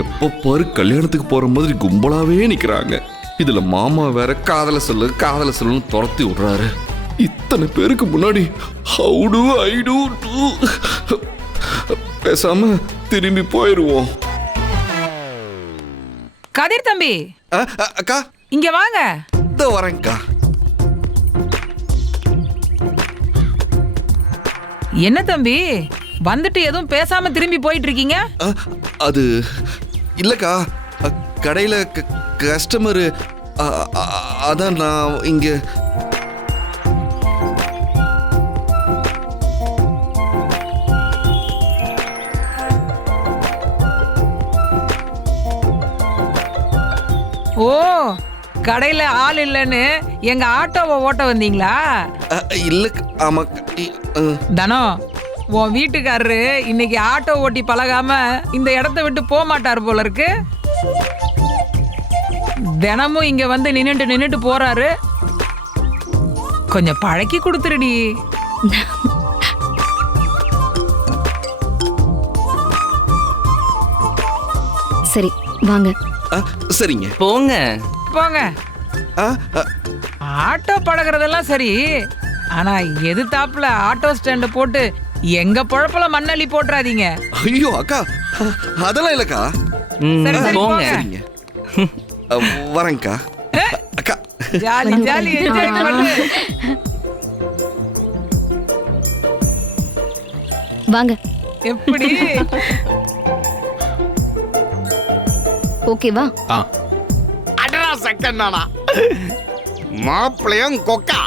எப்ப பாரு கல்யாணத்துக்கு போற மாதிரி கும்பலாவே நிக்கிறாங்க. இதுல மாமா வேற காதல சொல்லுன்னு துரத்தி விடுறாரு. இத்தனை பேருக்கு முன்னாடி how do I do பேசாம திரும்பி போயிருவோம். கதிர் தம்பி அக்கா இங்க வாங்க. இதோ வரேன்க்கா. என்ன தம்பி வந்துட்டு எதுவும் பேசாம திரும்பி போயிட்டு இருக்கீங்க? அது இல்லக்கா, கடையில கஸ்டமரு, அதான் நான் இங்க. ஓ, கடையில ஆள் இல்லைன்னு எங்க ஆட்டோவை ஓட்ட வந்தீங்களா? இல்ல, ஆமா. தனோ, உன் வீட்டுக்காரரு இன்னைக்கு ஆட்டோ ஓட்டி பழகாம இந்த இடத்த விட்டு போக மாட்டாரு போல இருக்கு. தினமும் இங்க வந்து நின்னுட்டு போறாரு. கொஞ்சம் பழக்கி கொடுத்துருடி. சரி வாங்க. சரிங்க, போங்க போங்க. ஆட்டோ பழகிறதெல்லாம் சரி, ஆனா எதிர்த்தாப்புல ஆட்டோ ஸ்டாண்ட போட்டு எங்க பொழப்புல மண்ணள்ளி போட்டுறாதீங்க. ஐயோ அக்கா, அதெல்லாம் இல்லக்கா. சரி, சரி, போங்க. சரிங்க, வரேன்க்கா. அக்கா ஜாலி ஜாலி என்ஜாய் பண்ணு. வாங்க. எப்படி ஓகேவா? அடரா சக்கண்ணா மாப்பிள்ளையும் கொக்கா